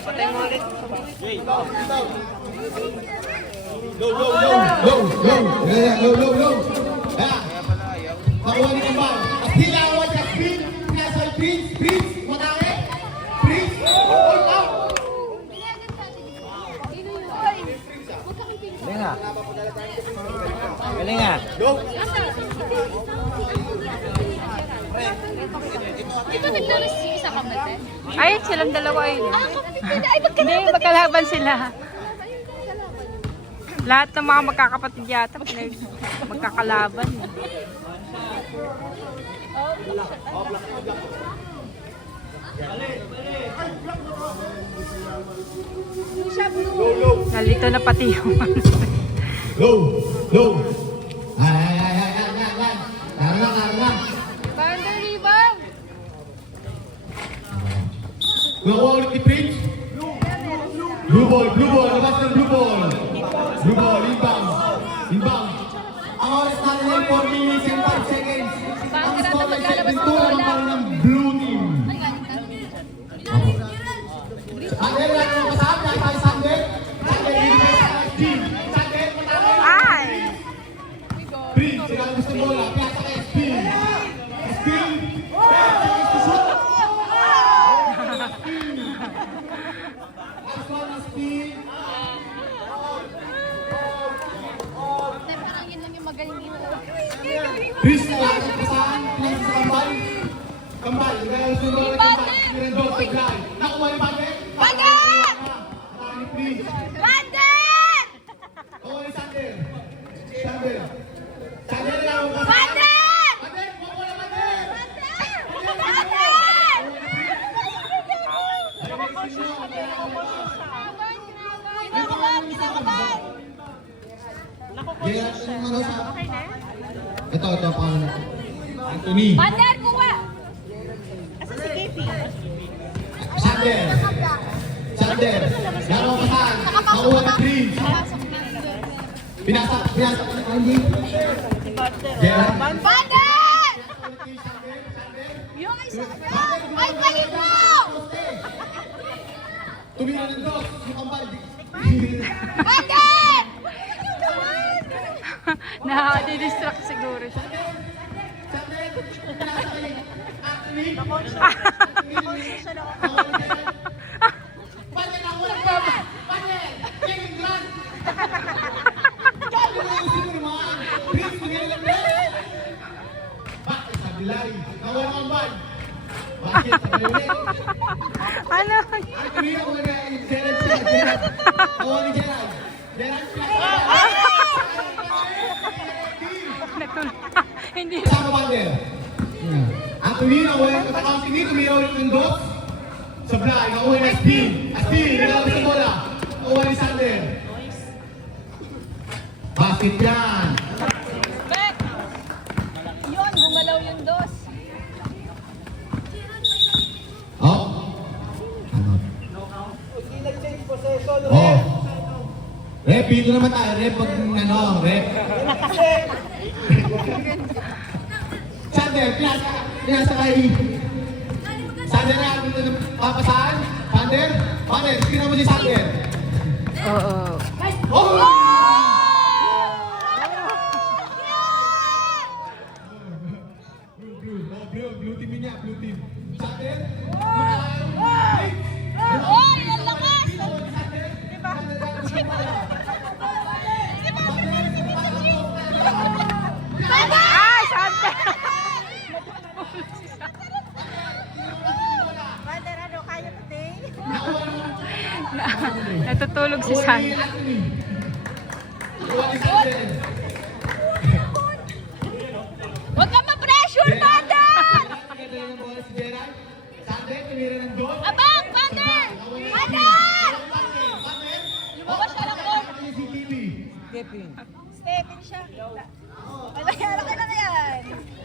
Patay mo ulit. Low. Nakuha ni Kambal. Hilawan ka, Prince. Nasa Prince. Matake. Prince. Hold out. Galing nga. Galing nga. Di ba naglalas yung isa kamate? Ay, silang dalawa yun. Ay, Hindi, magkalaban sila. Lahat ng mga magkakapatid yata magkakalaban. Nalito na pati yung Low. Ay. Karang. Banda rebound! Nakuha ulit ni Prince. Blue ball. Labas ng blue ball, inbound. Ang oras natin ay 4 minutes and 5 seconds. Ang score ay 7-2 ng blue team. Sander, lang ang kasama. Kaya tayo Sander. Sander, hindi tayo sa SG. Sander, matawag. Ay! Prince, sila gusto mo lang. Kaya sa SG. SG. Parang yun lang yung magaling dito. Chris, saan? Please, Kambal. Nagayos ng doon ng Kambal. Mirandol, taglay. Nakuha yung Bandit. Bandit! Nakani, please. Bandit! Nakuha ni Sander. Sander na ako. Bandit! Bandit! Nakuha na Bandit! Ito, pang Anthony. Bandit, kuha! Sander. Laro ka saan? Nakuha ni Prince. Pinasak na Andy. Gerard. Bandit! Yung isa na! Ay, balik mo! Tumira ng dos. Yung Kambal. Bandit! Nakaka-distract siguro siya. Bandit ako lang ba? Bandit! Kevin Grant! Kevin Grant! Sino naman? Prince, tumira ng dos. Bakit sa bilay? Nakuha ng Kambal. Bakit sa bilay? Ano? Anthony, ako na Gerard. Nakuha ni Gerard. Natulog. Hindi. Sama Bander. Anthony, nakuha ng Anthony, tumira ulit ng dos. Sablay, nakuha ni Astin. Naglalabas ng bola. Nakuha ni Sander. Basket yan. Bet! Yun, gumalaw yung dos. Oh. Oh. Rep, dito naman tayo. Rep, pag rep. Sander, pinasa kay... Sander na, papasaan? Sander? Tingnan mo si Sander. Oo. Oh! Blue team niya, blue team. Sander? Oy, ang lakas! Ay, sante! Natutulog si Sante. Huwag ka ma-pressure, Bandit! Abang, Bandit! Bandit! Lumabas ka lang doon. Stepin siya. Wala ka na yan.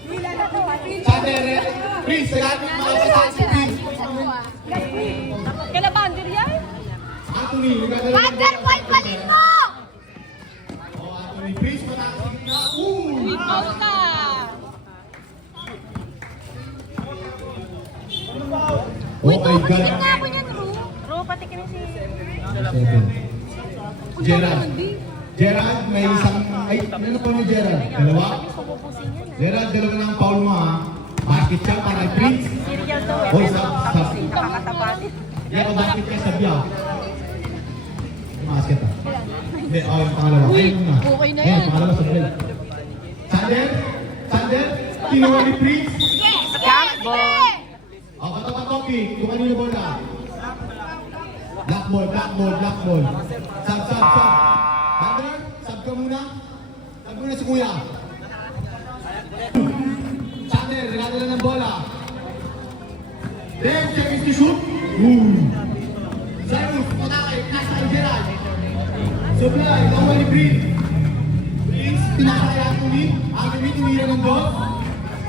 Hila na to. Sander, please, sabi mo mga kasama si Prince. Kala Bandit yan? Anthony, Bandit, palpalin mo! Oh, Anthony, please, matakas na. Uy, bawa ka! Oh my God. Nga ako niyan, Ro, pati ka na si... 7. Gerald. Gerald, may isang... Ay, ano po niyo, Gerald? Dalawa? Gerald, dalawa ng foul mo, ha? Basket siya para kay Prince. Serial daw eh. Oh, sab. Nakakatapatin. Yan o, basket ka sa biya. Basket, ha? Hindi, yung pangalawa. Ayun muna. Okay na Ayun, yan. pangalawa sa biya. Sander? Sander? Kinuha ni Prince? Jackball. O, katoka-toki. Kung kanino bola. Black ball, black ball, black ball. Sub. Sander, sub ka muna. Sub muna si Kuya. Sander, niladala ng bola. Then, check is to shoot. Cyrus, patake, nasa kay Gerald. Supply, nakuha ni Green. Prince, pinakaya Anthony. Anthony, tumira ng dos.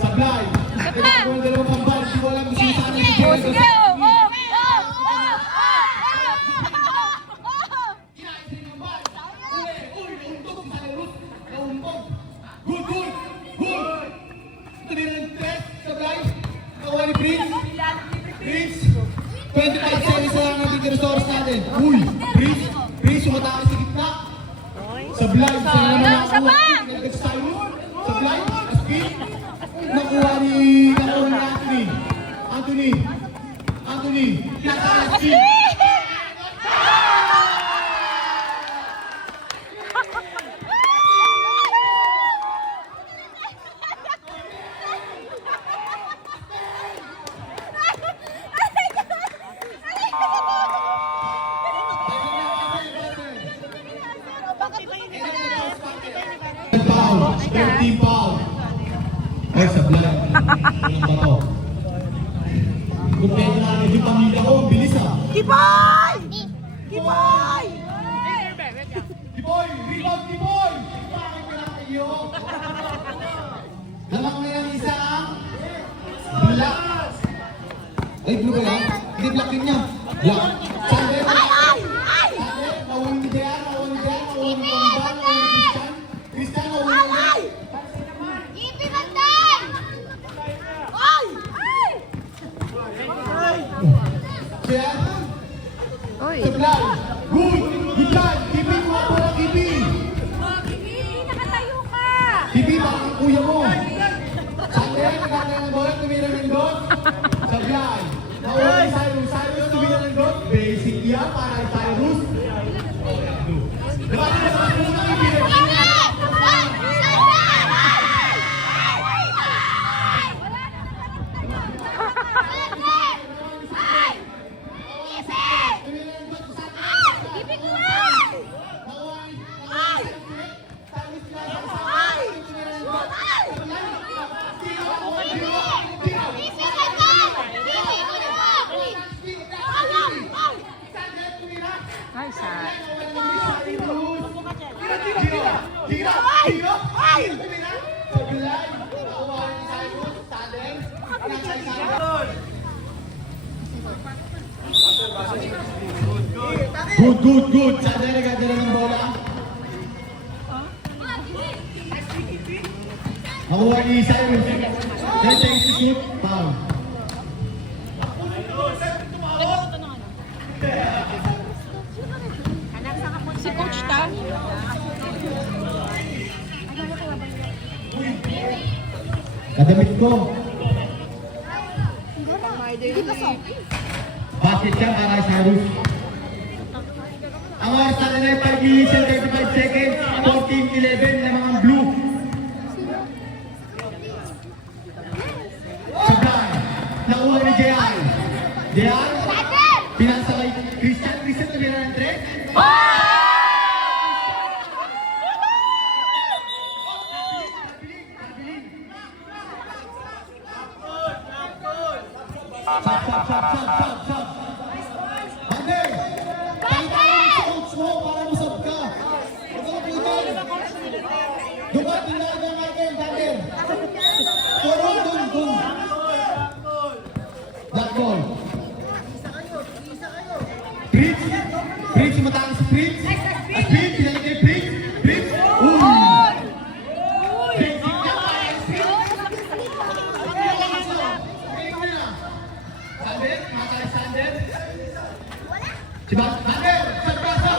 Supply. Ito ang dalawang pambal. Hindi ko alam kung sino saan si Gerald. Sige, Good! Tumira ng tres. Supply. Nakuha ni Prince. Prince, 25 seconds na lang ang titira sa oras natin. Prince, sumatakas sa gitna. Sablay, sana naman nakakuha. Nagdag sa Cyrus. Sablay, Aspin. Nakuha ni Anthony. Nasa Aspin. Foul, 13 foul. Ay, sablay. Walang bato. Kumpleto na agad yung pamilya ko. Ang bilis, ha? Kiboy! Kiboy! Rebound, Kiboy! Bakit pinakayo? Lamang na yung isa ang black. Ay, blue ba yan? Hindi, black yun niya. Black. Sander, nawawin ni Dean, nawawin ni Pamba, nawawin ni Christian, nawawin ni Dean. Uy. Supply. Good job. Kipi, kuha po lang, Kipi. Nakatayo ka! Kipi, parang ang kuya mo. Sander, nagkakaya ng bola, tumira ng dot. Supply. Nawala ni Cyrus, tumira ng dot. Basic yan para kay Cyrus. Diba, sa muna, Kipi. Ay, sad. Good. Sander, nagdadala ng bola. Nakuha ni Cyrus. Then takes the shoot. Foul. Si Coach Tan. Kadamit ko. Hindi pa so. Basket siya para kay Cyrus. Ang oras natin ay 5 minutes and 35 seconds. 14-11 na mga blue. Supply. Nakuha ni Jean. Pinasa kay Christian. Tumira ng 3. Sab. Ande! Pakita mo sa coach mo para musab ka. Huwag ka maputin. Dumat din na natin, Dander. Turun, dun. Black ball. Prince, matakas si Prince. Aspin, pinalik kay Prince. Basic na para Aspin. Sander, matakas Si Bander! Sa braso!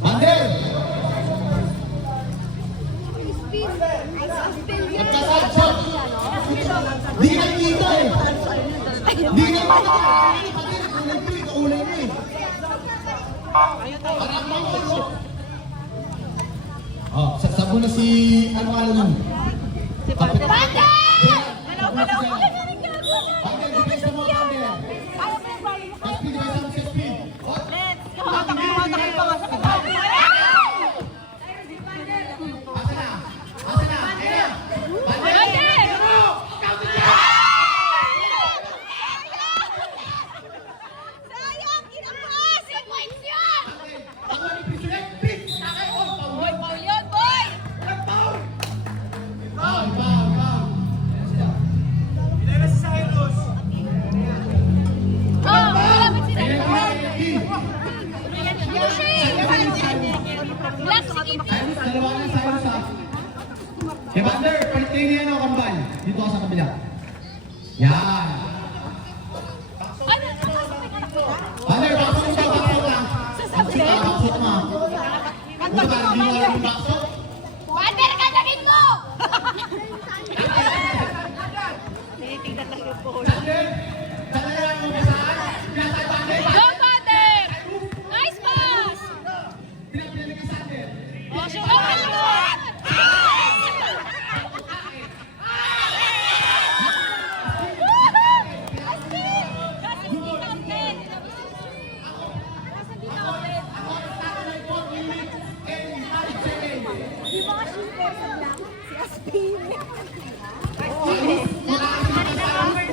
Bander! Nagkasad shot! Di ka nakita eh! Di ka nakita! Ulay mo eh! Oh, sasabo na si ano nun? Si Bander! Bander, dipes na mo, Bander! Kaspi, dipes na mo, Kaspi! Kaya Bander, palitin niya ang kambal. Dito ka sa kabila. Yan. Bander, bakso mo ba? Bakso ka. Bakso ka. Ano ba? Hindi mo alam yung bakso? Bander, kagamin mo! Bander, talagang mo ba saan? Pinatay Bander. Go, Bander! Nice pass! Pinapilali ka sa Bander. Oh, shoot! Oh, shoot!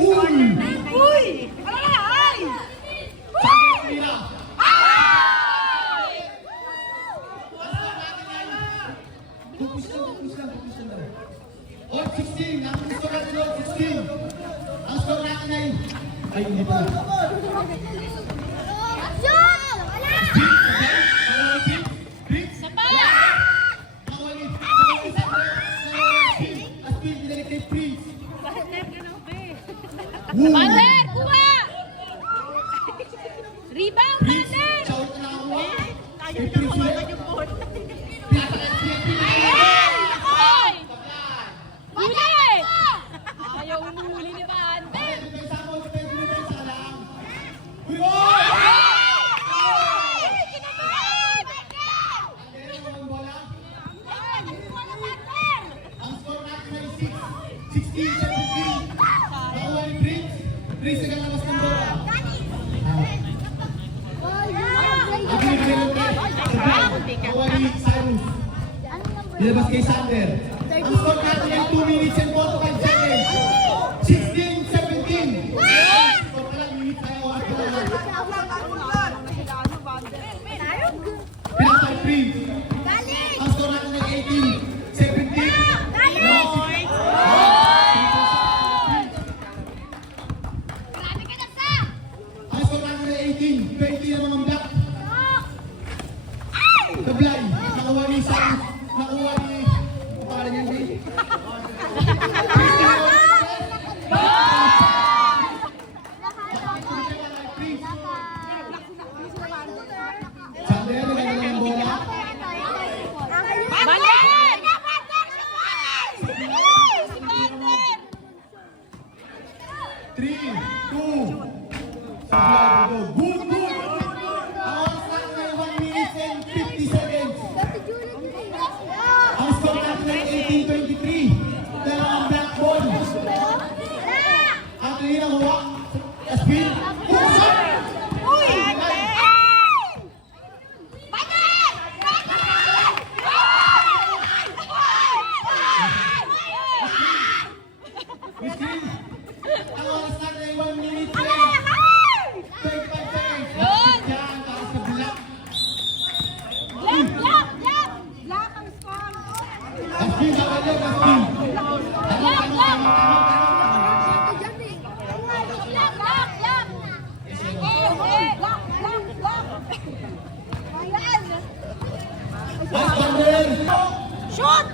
Uy! Ano na? Ay! Mira. Tupus lang. Oh, 16. Ang score natin, oh, 16. Ang score natin ay... Ay, hindi pa. Action! Wala! Bricks. Sabay! Nakawali. Aspin, binalik kay Prince. Woo! Bander, kuha! Rebound, Prince, Bander! shout na nakakuha. Kay Prince ulit. Ay! Huli! Ayaw umuli ni Bander! Ang score natin ay 16-17. Nakuha ni Prince. Prince na galawas ng bola. Ang binibigay ng nakuha ni Cyrus. Nilabas kay Sander. Ang score natin ay 2 minutes and 45 seconds. 16-17. Score na lang, minute tayo. Pinatay Prince. Ang score natin ay 18-17. Ang score natin ay 18-20 ang mga black. Kablay, nakuha ni Cyrus. Nakuha ni... Ang pangalan niyan, babe? Sander, naganda ng bola. Bander! Si Bander! 3, 2, Sablado, good, good! Ang oras natin ay 1 minute and 50 seconds. Ang score natin ay 18-23. Dalawang black ball. Ang kanina huwa. Aspin. Pusok! Miskin. Ang oras natin ay 1 minute and 25 seconds. Yun! Yan, tapos na black. Black ang score! Aspin, babalik, Aspin. Bander. Shoot!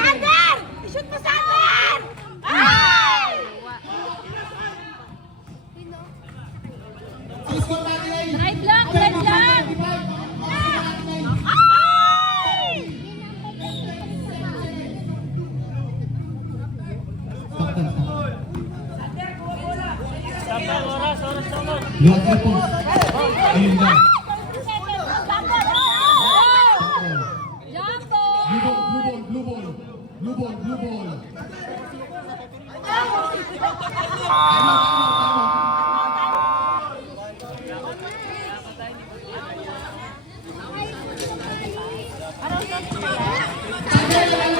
Sander! I-shoot mo, Sander! Ay! Drive lang, drive lang! Ay! Luwag na po. Ayun na. Jumbo! Blue ball. Ano